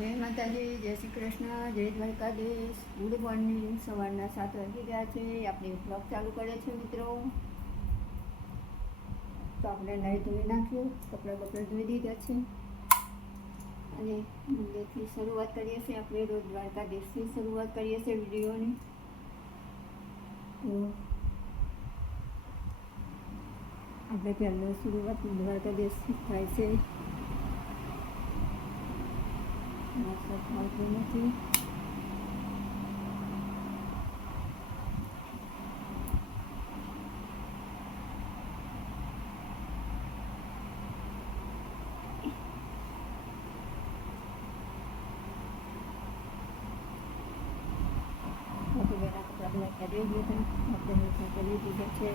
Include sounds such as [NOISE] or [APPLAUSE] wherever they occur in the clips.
જય માતાજી, જય શ્રી કૃષ્ણ, જય દ્વારકાધીશ. Good morning. સવારના સાત વાગી ગયા છે. આપણે બ્લોગ ચાલુ કરે છે મિત્રો. તો આપણે નાહી ધોઈ નાખ્યું. કપડાં બપડા ધોઈ દીધા છે. અને મંદિરથી શરૂઆત કરીએ છીએ. આપણે રોજ દ્વારકાધીશથી શરૂઆત કરીએ છીએ વિડીયોની. તો આપણે પહેલાં શરૂઆત દ્વારકાધીશથી થાય છે. વરસાદ આવતો નથી બેના કપડાં બધા કાઢી દીધા આપણે કરી દીધા છે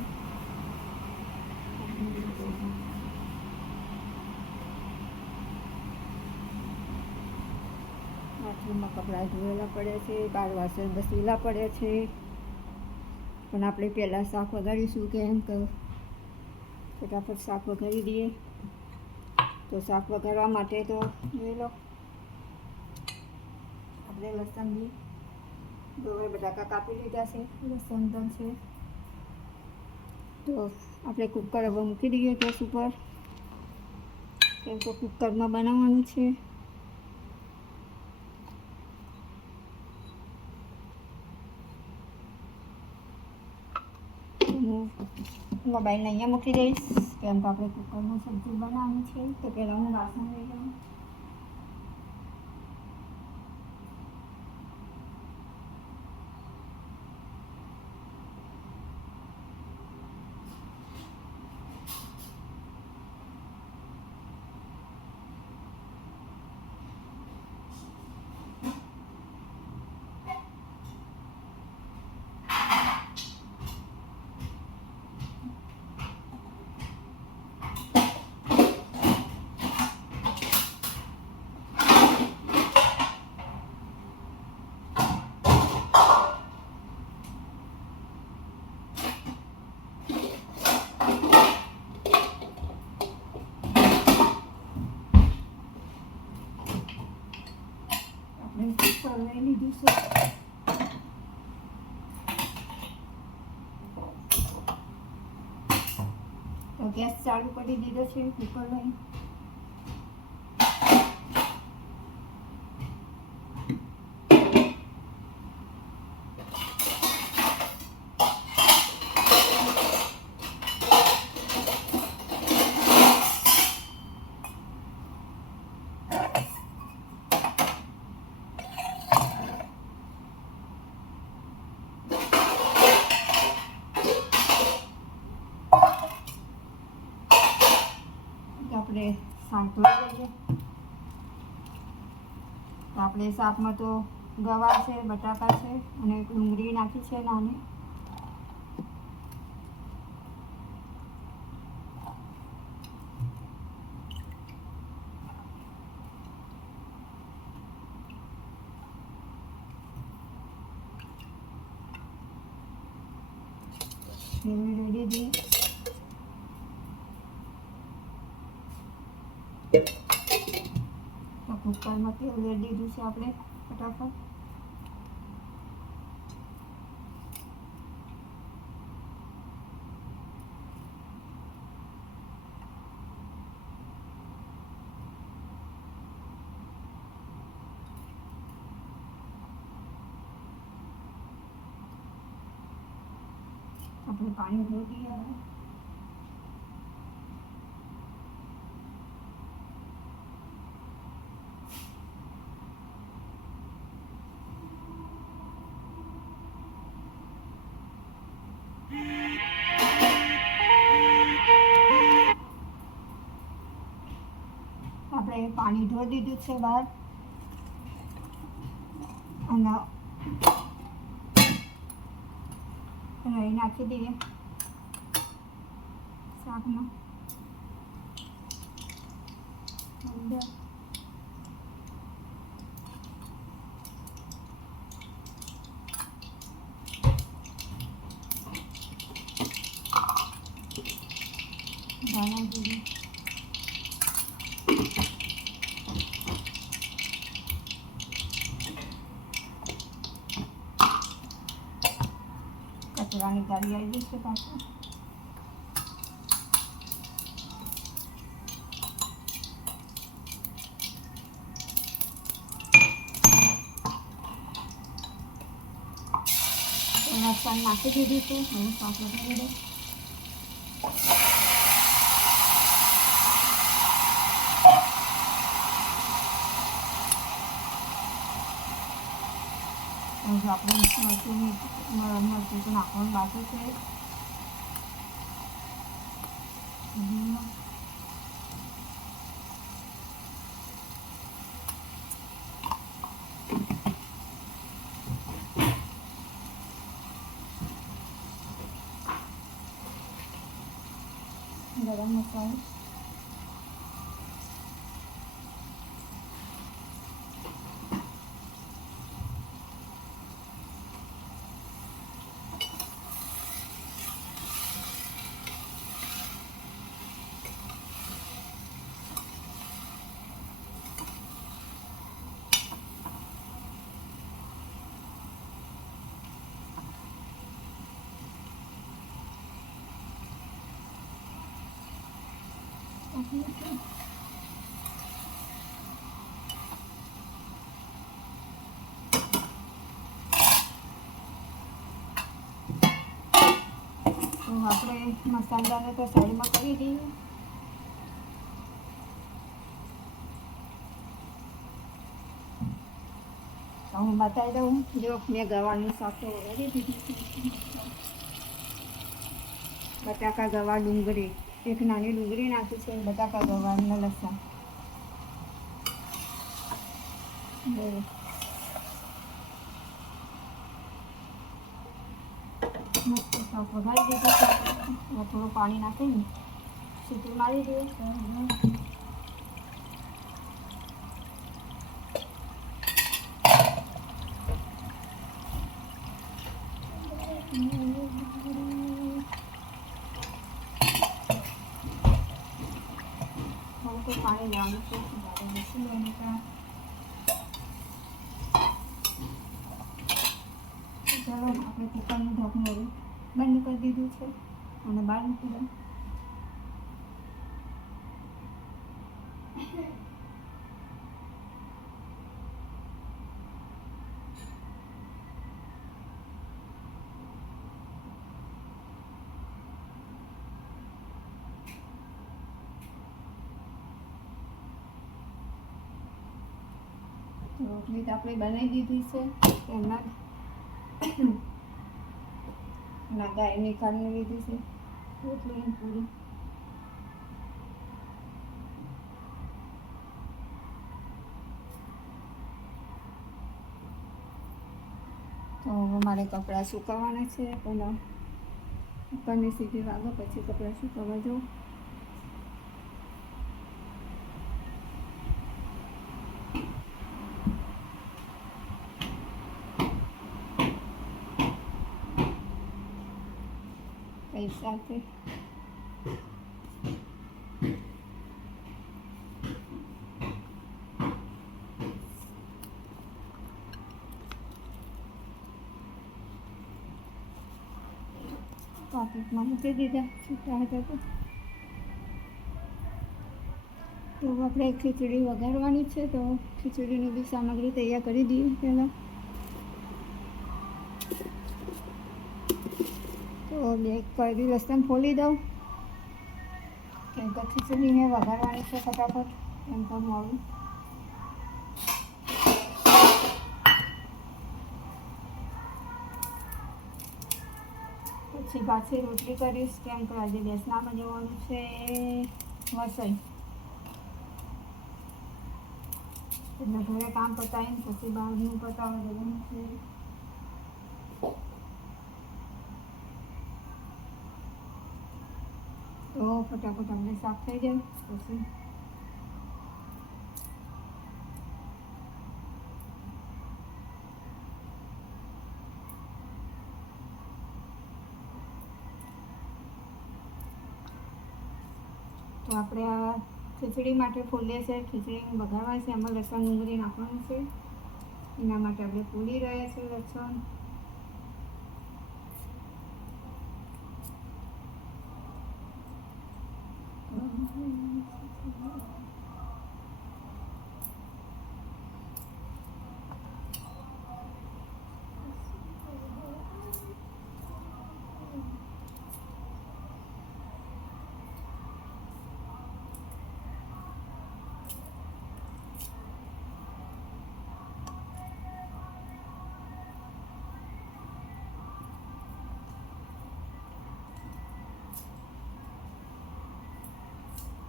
બાથરૂમમાં કપડાં ધોયેલા પડે છે બાર વાસણ બસેલા પડે છે. પણ આપણે પહેલાં શાક વગાડીશું કે એમ કહું? ફટાફટ શાક વગાડી દઈએ. તો શાક વઘારવા માટે તો જોઈ લો, આપણે લસણની ડોવે બટાકા કાપી લીધા છે, લસણ પણ છે. તો આપણે કુકર હવે મૂકી દઈએ ગેસ ઉપર. કેમ કે કુકરમાં બનાવવાનું છે હું મોબાઈલને અહીંયા મૂકી દઈશ. કેમ કે આપણે કુકરમાં સબ્જી બનાવવાની છે, તો પહેલાં હું વાસણ લઈ લઉં આપણે કુકર લઈ લીધું છે તો ગેસ ચાલુ કરી દીધો છે કુકર લઈ તો આપણે શાક ધોઈ લઈએ તો આપણે શાકમાં તો ગવાર છે, બટાકા છે અને ડુંગળી નાખી છે નાની. રેડી દઈએ કુકરમાં તેલ દીધું છે આપણે ફટાફટ. આપણે પાણી ભરી દઈએ હવે આપણે પાણી ધોઈ દીધું છે બહાર અને રાઈ નાખી દઈએ શાકમાં અંદર ધાણા જીરું મસાલાની ગાડી આવી ગઈ છે પાછું લસણ નાખી દીધું છે હવે શાક વઘારી દઉં હજુ આપણે મરચું મરચું તો નાખવાનું બાકી છે હમ. ગરમ મસાલો આપણે મસાલાને તો સાઈડમાં કરી દઈએ. હું બતાવી દઉં. જો મેં ગવાની સાથે તો દીધી બટાકા ગવા ડુંગળી. એક નાની ડુંગળી નાખી છે બટાકા ગવારના લસણ. મસ્ત શાક વઘારી દીધું છે થોડું પાણી નાખીને સીટી મારી દઈએ થોડું પાણી 양이 છે 많이 બેસી લેવાનું છે ચાલો, આપણે કુકરનું ઢાંકણું બંધ કરી દીધું છે. અને બહાર મૂકી દઉં રોટલી તો આપણે બનાવી દીધી છે. એમાં ના ગાયની ખાંડની લીધી છે. રોટલી પૂરી. તો મારે કપડાં સુકાવવાના છે. પણ ઉપરની સીધી વાગો, પછી કપડાં સુકાવવા જાઉં. પાકીટમાં મૂકી દીધા છૂટા તો તો આપણે ખીચડી વઘારવાની છે તો ખીચડીની બી સામગ્રી તૈયાર કરી દઈએ પહેલાં તો બે કરી લસણ ફોલી દઉં. કેમ કે ખીચડીને વઘારવાની છે ફટાફટ. એમ તો મળું પછી પાછી રોટલી કરીશ, કેમ કે આજે બેસનામાં જવાનું છે વસઈ. એટલે ઘરે કામ પતાવીને પછી બહારનું પતાવવા જવાનું છે. તો ફટાફટ અમને સાફ થઈ જાય. પછી તો આપણે આ ખીચડી માટે ફૂલીએ છે ખીચડી વઘારવા છે. એમાં લસણ ડુંગળી નાખવાનું છે. એના માટે આપણે ફૂલી રહ્યા છે લસણ.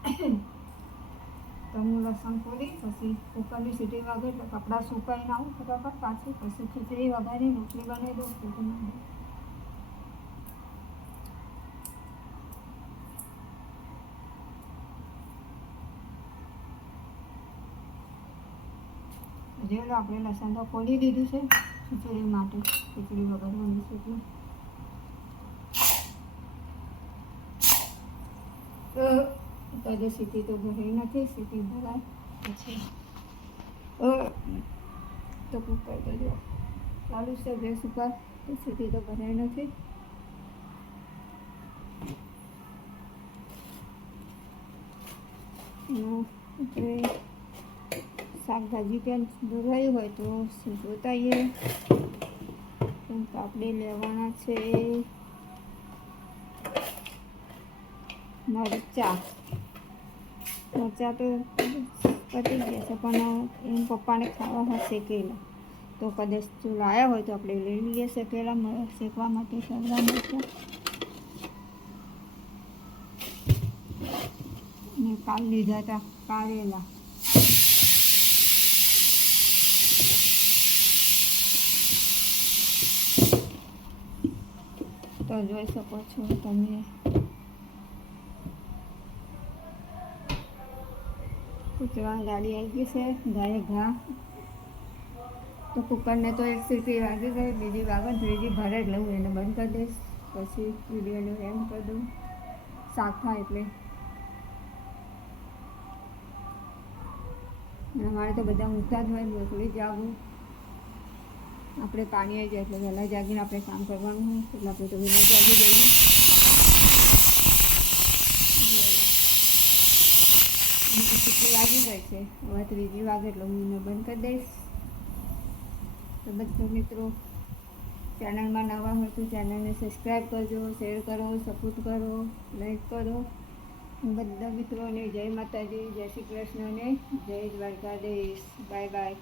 [COUGHS] તો હું લસણ ખોલી પછી કુકરની સીટી વાગે એટલે કપડાં સુકાઈને આવું ફટાફટ પાછી પછી ખીચડી વઘારી રોટલી બનાવી દઉં ખીચડી જેવું આપણે લસણ તો ખોલી દીધું છે, ખીચડી માટે. ખીચડી વગર છે એટલે. તો સીધી તો ભરાઈ નથી સીટી ભરાય પછી તો તો કરી દેજો ચાલુ છે ગેસ ઉપર સીટી તો ભરાય નથી શાકભાજી પણ દોરાયું હોય તો જોતાઈએ કેમ કે આપણે લેવાના છે મરચાં મરચાં તો પતી ગયા છે, પણ એમ પપ્પાને ખાવા હોય શેકેલા. તો કદાચ જો લાયા હોય તો આપણે લઈ લઈએ શેકેલા, મ- શેકવા માટે સગડા મરચાં ને કાલ લીધા હતા કારેલા. તો જોઈ શકો છો તમે. કૂતરા ગાડી આવી ગઈ છે, ગાય, ઘા. તો કુકરને તો એક સીટી વાગી ગઈ, બીજી વાગે ત્રીજી ભરે એટલે હું એને બંધ કરી દઈશ. પછી વિડીયોને એમ કરી દઉં. શાક થાય એટલે. અમારે તો બધા ઊંઘતા જ હોય મોકલી જાગું. આપણે પાણી આવી જાય એટલે વહેલા જાગીને આપણે કામ કરવાનું હોય, એટલે આપણે તો વહેલા જાગી જઈએ. કેટલી વાગી ગઈ છે. હવે ત્રીજી વાગે એટલે હું એને બંધ કરી દઈશ. તો બધા મિત્રો, ચેનલમાં નવા હોય તો ચેનલને સબસ્ક્રાઈબ કરજો, શેર કરો, સપોર્ટ કરો, લાઈક કરો. બધા મિત્રોને જય માતાજી, જય શ્રી કૃષ્ણને, જય દ્વારકાધીશ. Bye bye.